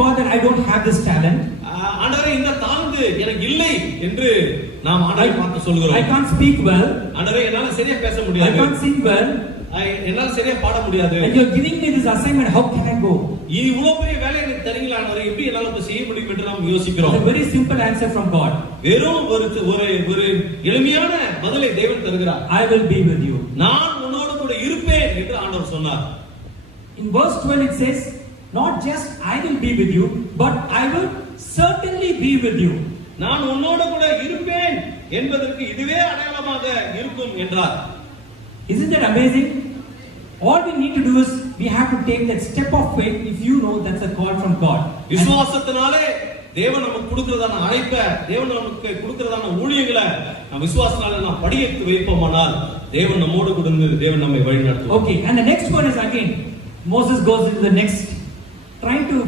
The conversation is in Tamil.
God that I don't have this talent. ஆண்டவரே இந்த தாளந்து எனக்கு இல்லை என்று நாம் ஆண்டவரை பார்த்து சொல்கிறோம். I can't speak well. ஆண்டவரே என்னால சரியா பேச முடியாது. I can't sing well. என்னால சரியா பாட முடியாது. And you're giving me this assignment, how can I go? இவ்வளவு பெரிய வேலையை எனக்கு தரீங்களா ஆண்டவரே, எப்படி என்னால இப்ப செய்ய முடியும் என்று நாம் யோசிக்கிறோம். It's a very simple answer from God. வெறும் ஒரு எளிமையான பதிலை தேவன் தருகிறார். I will be with you. நான் உன்னோடு கூட இருப்பேன் என்று ஆண்டவர் சொன்னார். In verse 12 it says, not just I will be with you, but I will certainly be with you. நான் உன்னோடு கூட இருப்பேன் என்பதற்கு இதுவே அடையாளமாக இருக்கும் என்றார். Isn't that amazing? All we need to do is we have to take that step of faith if you know that's a call from God. விசுவாசத்தினாலே தேவன் நமக்கு கொடுக்கிறதான அழைப்ப, தேவன் நமக்கு கொடுக்கிறதான ஊழியங்களை நாம் விசுவாசத்தினால நாம் படியெடுத்து வைப்போமானால் தேவன் நம்மோடு கூட இருந்து தேவன் நம்மை வழிநடத்துவார். Okay, and the next one is again Moses goes into the next trying to